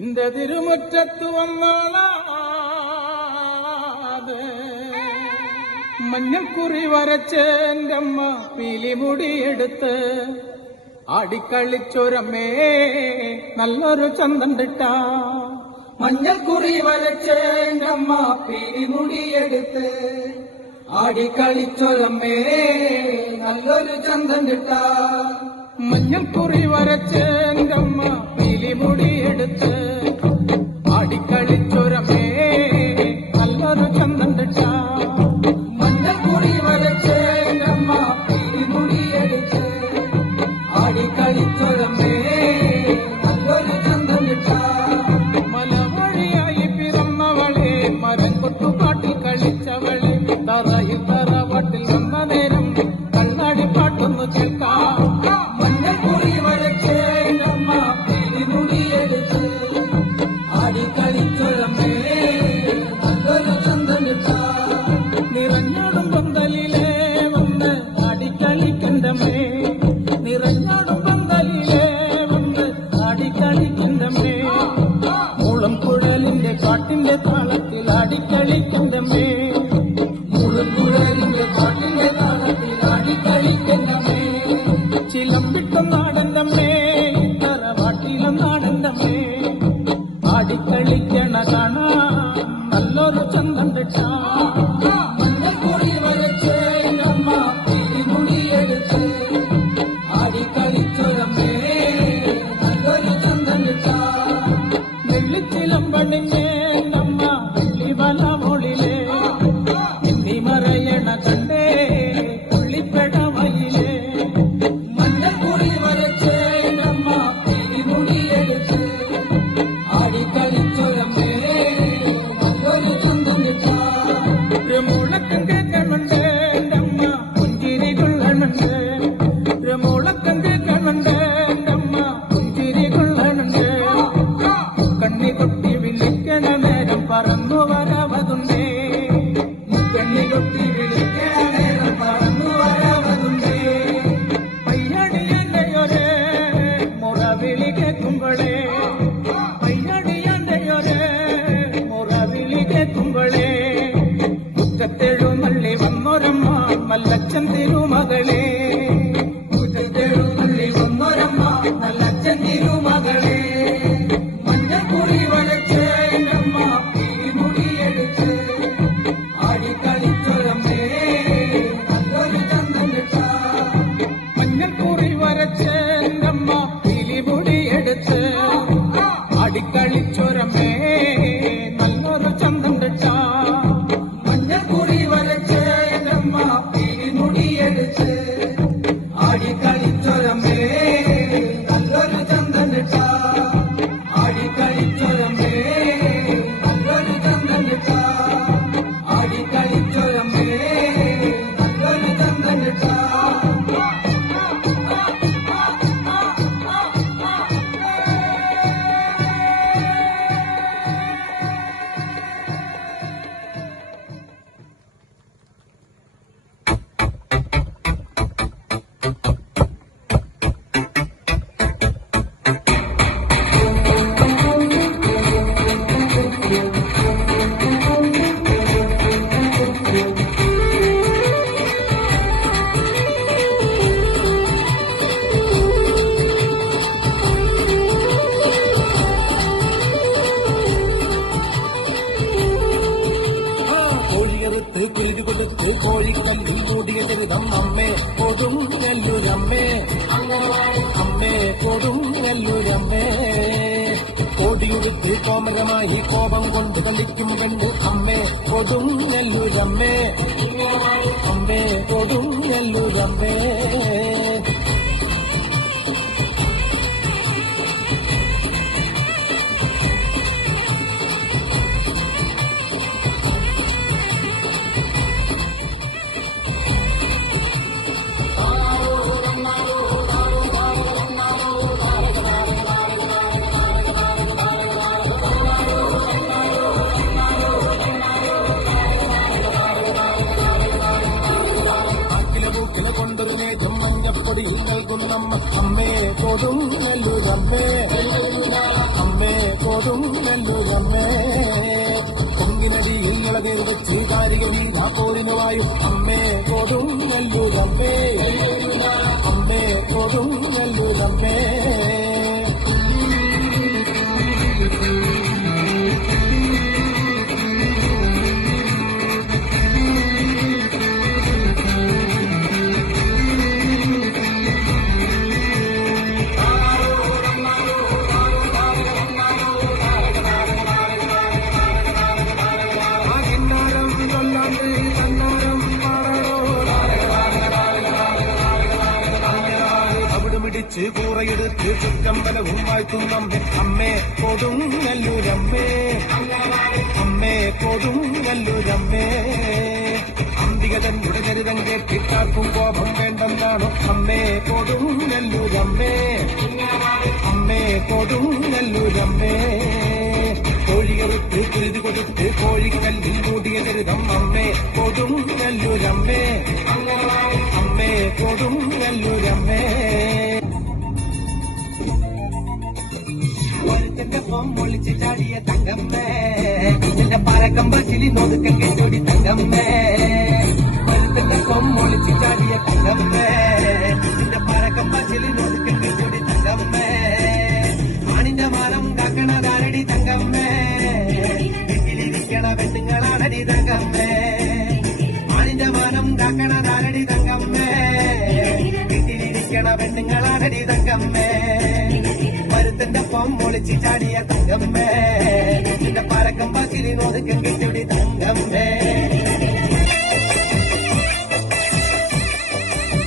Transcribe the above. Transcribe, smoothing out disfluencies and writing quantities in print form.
ഇന്റെ തിരുമുറ്റത്ത് വന്നാളാതെ മഞ്ഞക്കുറി വരച്ച് എന്റെ അമ്മ പീലിമുടിയെടുത്ത് ആടിക്കളിച്ചൊരമ്മേ നല്ലൊരു ചന്തണ്ടിട്ട. മഞ്ഞക്കുറി വരച്ച് എന്റെ അമ്മ പീലിമുടിയെടുത്ത് ആടിക്കളിച്ചൊരമ്മേ നല്ലൊരു ചന്തണ്ടിട്ട. മഞ്ഞക്കുറി വരച്ച് എന്റെ അമ്മ പീലിമുടിയെടുത്ത് ആടിക്കളിച്ചൊരമ്മേ നല്ലൊരു ചന്തണ്ടിട്ട. മഞ്ഞക്കുറി വരച്ച് എന്റെ അമ്മ പീലിമുടിയെടുത്ത് ആടിക്കളിച്ചൊരമ്മേ നല്ലൊരു ചന്തണ്ടിട്ട. മലവഴിയായി പിറന്നവളെ മരം കൊട്ടുപാട്ടിൽ കളിച്ചവളെ തറയിൽ തറവാട്ടിൽ വന്ന നേരം കണ്ണാടിപ്പാട്ടൊന്നു കേൾക്കാം. മഞ്ഞക്കുറി വരച്ച് എന്റെ അമ്മ പീലിമുടിയെടുത്ത് ആടിക്കളിച്ചൊരമ്മേ നല്ലൊരു ചന്തണ്ടിട്ട. നിറഞ്ഞാടും പന്തലിലെ വന്ന് ആടിക്കളിക്കണ്ടമേ, നിറഞ്ഞാടും പന്തലിലെ വന്ന് ആടിക്കളിക്കണ്ടമേ, മൂളം കുഴലിന്റെ പാട്ടിന്റെ താളത്തിൽ ആടിക്കളിക്കണ്ടമേ, മൂളം കുഴലിന്റെ പാട്ടിന്റെ താളത്തിൽ ആടിക്കളിക്കണ്ടമേ. ചിലമ്പിട്ടും നാടൻ്റമ്മേ തറവാട്ടിലും നാടൻ്റമ്മേ ആടിക്കളിക്കണ കാണാം നല്ലൊരു ചന്തണ്ടിട്ട. മഞ്ഞക്കുറി വരച്ച് എന്റെ അമ്മ പീലിമുടിയെടുത്ത് ആടിക്കളിച്ചൊരമ്മേ നല്ലൊരു ചന്തണ്ടിട്ട. വെള്ളിച്ചിലമ്പണിഞ്ഞേ നമ്മ വെള്ളിവല മോളിലെ എണ്ണി മറയണ കണ്ടേ പുള്ളിപ്പെടവയിലെ. മഞ്ഞക്കുറി വരച്ച് എന്റെ അമ്മ പീലിമുടിയെടുത്ത് ആടിക്കളിച്ചൊരമ്മേ നല്ലൊരു ചന്തണ്ടിട്ട. മുളക്കം കേൾക്കണുണ്ട് നമ്മ പുഞ്ചിരി കൊള്ളണുണ്ട്, മുളക്കം കേൾക്കണുണ്ട് നമ്മ പുഞ്ചിരി കൊള്ളണുണ്ട്. കണ്ണി കൊട്ടി വിളിക്കണ നേരം പറന്നു വരവതുണ്ടേ, കണ്ണി കൊട്ടി വിളിക്കണ നേരം പറന്നു വരാവതുണ്ടേ. പയ്യടിയണ്ടയൊരേ മുറവിളി കേൾക്കുമ്പോഴേ, പയ്യടിയണ്ടയൊരേ മുറവിളി കേൾക്കുമ്പോഴേ മുറ്റത്തെഴുന്നള്ളി വന്നൊരമ്മ മല്ലച്ചൻ തിരുമകളെ, മുറ്റത്തെഴുന്നള്ളി വന്നൊരമ്മ നല്ലച്ഛൻ തിരുമകളെ. മഞ്ഞക്കുറി വരച്ച് എന്റെ അമ്മ പീലിമുടിയെടുത്ത് ആടിക്കളിച്ചൊരമ്മേ നല്ലൊരു ചന്തണ്ടിട്ട. മഞ്ഞൾക്കുറി വരച്ച് എന്തമ്മ പീലിമുടിയെടുത്ത് ആടിക്കളിച്ചൊരമ്മേ നല്ലൊരു ചന്തണ്ടിട്ട. മഞ്ഞക്കുറി വരച്ച് എന്റെ അമ്മ പീലിമുടിയെടുത്ത് ആടിക്കളിച്ചൊരമ്മേ നല്ലൊരു ചന്തണ്ടിട്ട. ആടിക്കളിച്ചൊരമ്മേ നല്ലൊരു ചന്തണ്ടിട്ട. ആടിക്കളിച്ചൊരമ്മേ നല്ലൊരു ചന്തണ്ടിട്ട. കോഴിയെറുത്ത് കുരുതി കൊടുത്ത് കോഴിക്കല്ലിൽ മൂടിയ ചരിതം അമ്മേ കൊടും നെല്ലുരമ്മേ, അമ്മേ കൊടും നെല്ലുരമ്മേ. കോടിയുടുത്ത് കോമരമായി കോപം കൊണ്ട് കളിക്കും പെണ്ണ് അമ്മേ കൊടും നെല്ലുരമ്മേ, അമ്മേ കൊടും നെല്ലുരമ്മേ. കൊണ്ടൊരു നേജം മഞ്ഞപ്പൊടിയിൽ നൽകുന്നമ്മ അമ്മേ കൊടും നെല്ലുരമ്മേ, അമ്മേ കൊടും കൊടുങ്ങല്ലൂരമ്മേ പൊങ്ങിനടിയിൽ ഇളകേർ വെച്ച് കാരിക നീതാ പോരുന്നവായും അമ്മേ കൊടുങ്ങല്ലൂരമ്മേ അമ്മേ കൊടുങ്ങല്ലൂരമ്മേ അവിടുമിടിച്ച് കൂറയെടുത്ത് ചുക്കമ്പലവും വാഴ്ത്തുന്നമ്മേ അമ്മേ കൊടുങ്ങല്ലൂരമ്മേ അമ്മേ കൊടുങ്ങല്ലൂരമ്മേ അംബിക തന്നുടെ ചരിതം കേട്ടിട്ടാർക്കും കോപം വേണ്ടെന്നാണോ അമ്മേ കൊടുങ്ങല്ലൂരമ്മേ അമ്മേ കൊടുങ്ങല്ലൂരമ്മേ കോഴികറുത്ത് കുരുതി കൊടുത്ത് കോഴിക്കല്ലിൽ മൂടിയ ചരിതം അമ്മേ കൊടുങ്ങല്ലൂരമ്മേ അമ്മേ കൊടുങ്ങല്ലൂരമ്മേ ഒരുത്തന്റെ ഫോം ഒളിച്ച് ചാടിയ തങ്കമ്മേ നിന്റെ പാലക്കമ്പച്ചിലി നോതുക്കം കെട്ടോടി തങ്കമ്മേ ഒരുത്തന്റെ ഫോം ഒളിച്ച് ചാടിയ തങ്കമ്മേ നിന്റെ പാലക്കമ്പച്ചിലി നോതുക്കം കെട്ടോടി തങ്കമ്മേ ആണിന്റെ മാനം കാക്കണതാരടി തങ്കമ്മേ വീട്ടിലിരിക്കണ പെണ്ണുങ്ങളാണടി തങ്കമ്മേ ആണിന്റെ മാനം കാക്കണതാരടി തങ്കമ്മേ വീട്ടിലിരിക്കണ പെണ്ണുങ്ങളാണടി തങ്കമ്മേ ഒരുത്തന്റെ പൊം ഒളിച്ച് ചാടിയ തങ്കമ്മേ നിന്റെ പരക്കം പച്ചിലി നോതുക്കം കെട്ടൊടി തങ്കമ്മേ